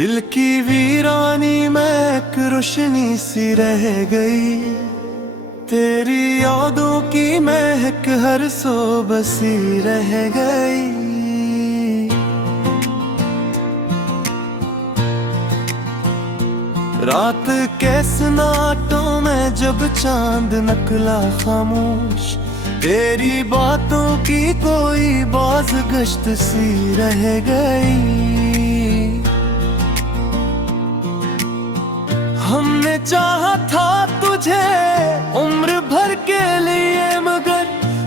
दिल की वीरानी में एक रोशनी सी रह गई, तेरी यादों की महक हर सो बसी रह गई। रात के सन्नाटों में जब चांद निकला खामोश, तेरी बातों की कोई बाज गश्त सी रह गई। हमने चाहा था तुझे उम्र भर के लिए, मगर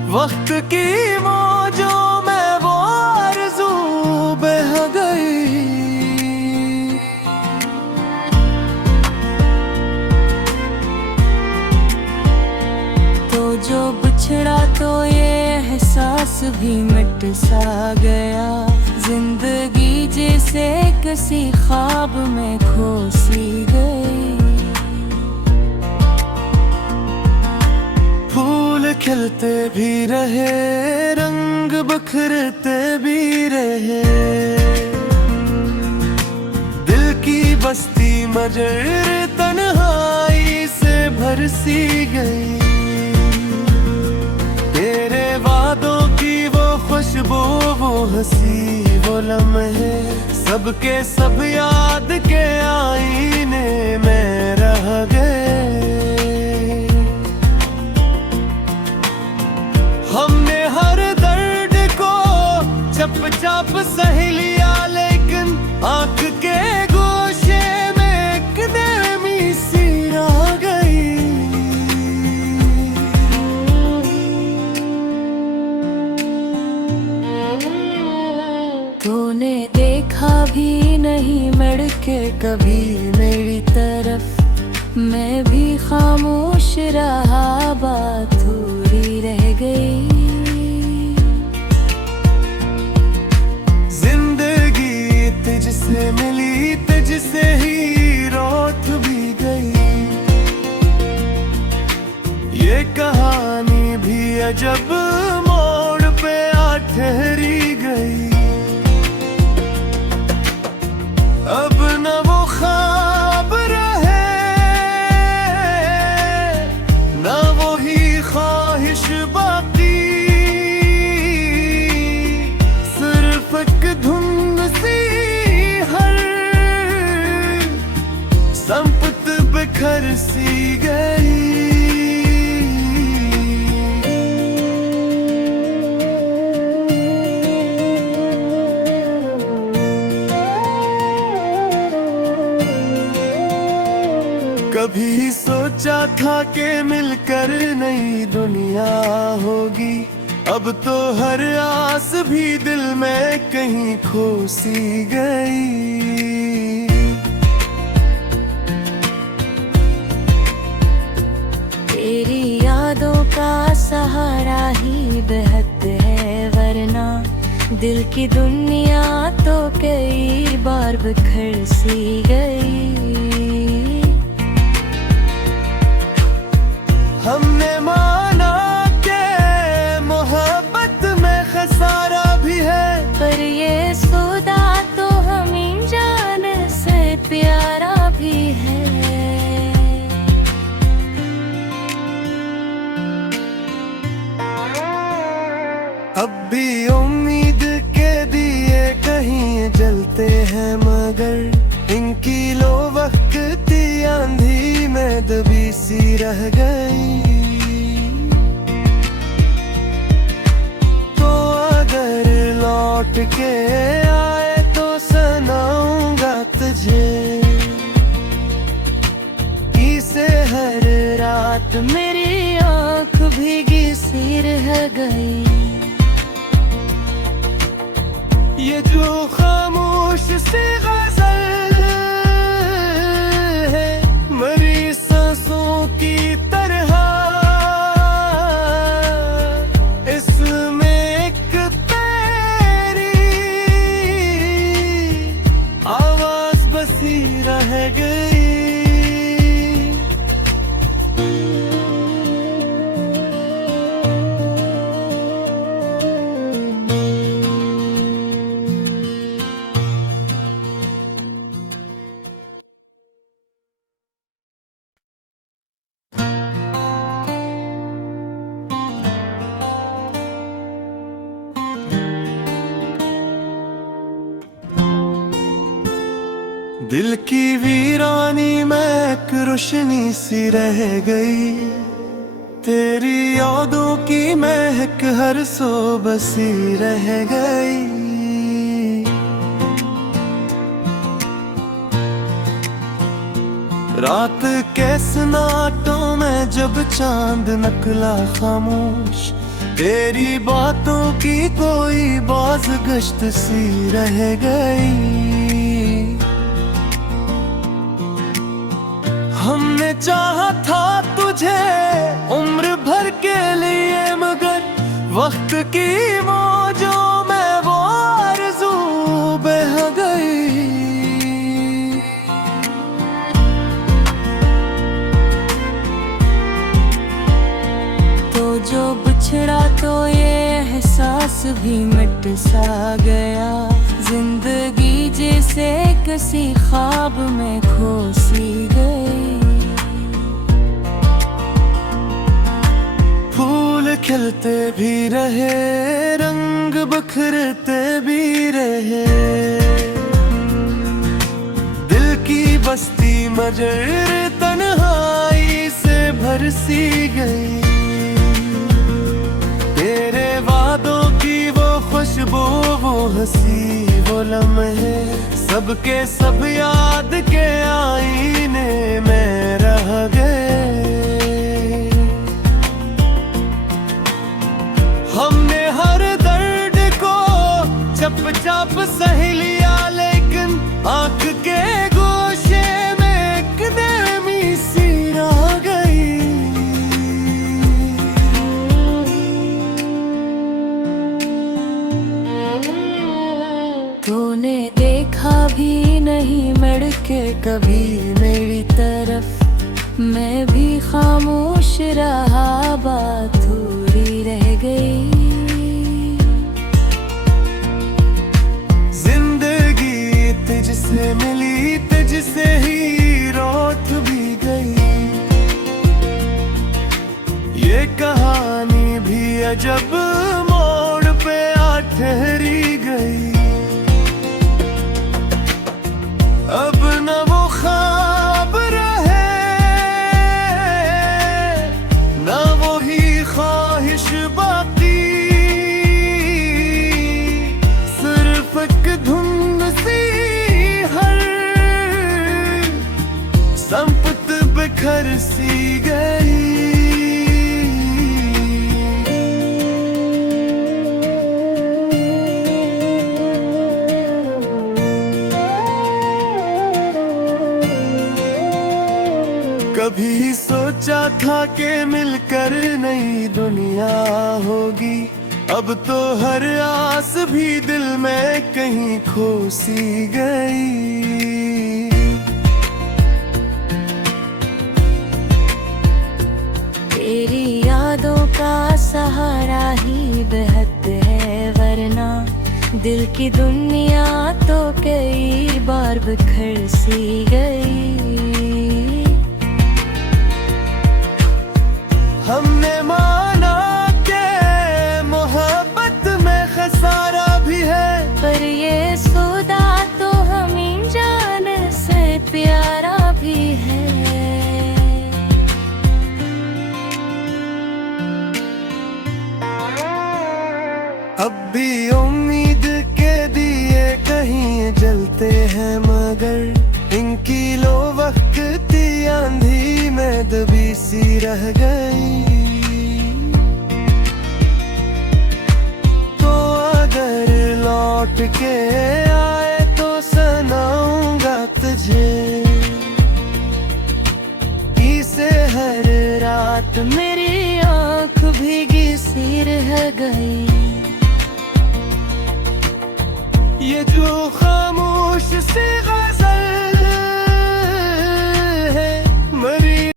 वक्त की मौजों में वो आरज़ू बह गई। तो जो बिछड़ा तो ये एहसास भी मिट सा गया, जिंदगी जैसे किसी ख्वाब में खो सी गई। फूल खिलते भी रहे, रंग बिखरते भी रहे, दिल की बस्ती मगर तन्हाई से भर सी गई। तेरे वादों की वो खुशबू, वो हंसी, वो लम्हे, सबके सब याद के आईने में रह गए। हमने हर दर्द को चुपचाप सह लिया, लेकिन आंख के गोशे में एक नरमी सी रह गई। तूने देखा भी नहीं मुड़ के कभी मेरी तरफ, मैं भी खामोश रहा, बात अधूरी रह गई। जिंदगी तुझसे मिली, तुझसे ही रोत भी गई। ये कहानी भी अजब मोड़ पे आ ठहरी गई। अब न वो ख्वाब रहे, न वो ही ख्वाहिश बाकी, सिर्फ एक धुन सी हर संपत बिखर सी गई। कभी सोचा था कि मिलकर नई दुनिया होगी, अब तो हर आस भी दिल में कहीं खो सी गई। तेरी यादों का सहारा ही बेहद है, वरना दिल की दुनिया तो कई बार बिखर सी गई। हमने माना के मोहब्बत में खसारा भी है, पर ये सौदा तो हमें जान से प्यारा भी है। अब भी उम्मीद के दिए कहीं जलते हैं, मगर इनकी लो वक्ती आंधी में दबी सी रह गई। तो अगर लौट के आए तो सुनाऊंगा तुझे, इसे हर रात मेरी आँख भीगी सी रह गई। ये जो खामोश सी गज़ल है, मरी सांसों की तरह, इसमें एक तेरी आवाज बसी रह गई। दिल की वीरानी में एक रोशनी सी रह गई, तेरी यादों की महक हर सो बसी रह गई। रात के सन्नाटों में जब चांद नकला खामोश, तेरी बातों की कोई बाज गश्त सी रह गई। हमने चाहा था तुझे उम्र भर के लिए, मगर वक्त की मौजों में वो आरज़ू बह गई। तो जो बिछड़ा तो ये एहसास भी मिट सा गया, जिंदगी जैसे किसी ख्वाब में खो सी गई। फूल खिलते भी रहे, रंग बिखरते भी रहे, दिल की बस्ती मगर तन्हाई से भर सी गई। तेरे वादों की वो खुशबू, वो हंसी, वो लम्हे, सबके सब याद के आईने में रह गए। हमने हर दर्द को चप चाप सह लिया, लेकिन आंख के गोशे में एक नरमी सी रह गई। तूने देखा भी नहीं मुड़ के कभी मेरी तरफ, मैं भी खामोश रहा, बात थोड़ी रह गई। जिंदगी तुझसे मिली, तुझसे ही लौट भी गई। ये कहानी भी अजब मोड़ पे आ ठहरी गई। अब न वो ख्वाब रहे, न वो ही ख्वाहिश बाकी, सिर्फ एक धुन सी हर संपत बिखर सी गई। कभी सोचा था कि मिलकर नई दुनिया होगी, अब तो हर आस भी दिल में कहीं खो सी गई। तेरी यादों का सहारा ही बेहद है, वरना दिल की दुनिया तो कई बार बिखर सी गई। हमने माना कि मोहब्बत में खसारा भी है, पर ये सौदा तो हमें जान से प्यारा भी है। अब भी उम्मीद के दिए कहीं जलते हैं, मगर इनकी लो वक्ती आंधी में दबी सी रह गई। तो अगर लौट के आए तो सुनाऊंगा तुझे, इसे हर रात मेरी आँख भीगी सी रह गई। ये जो खामोश से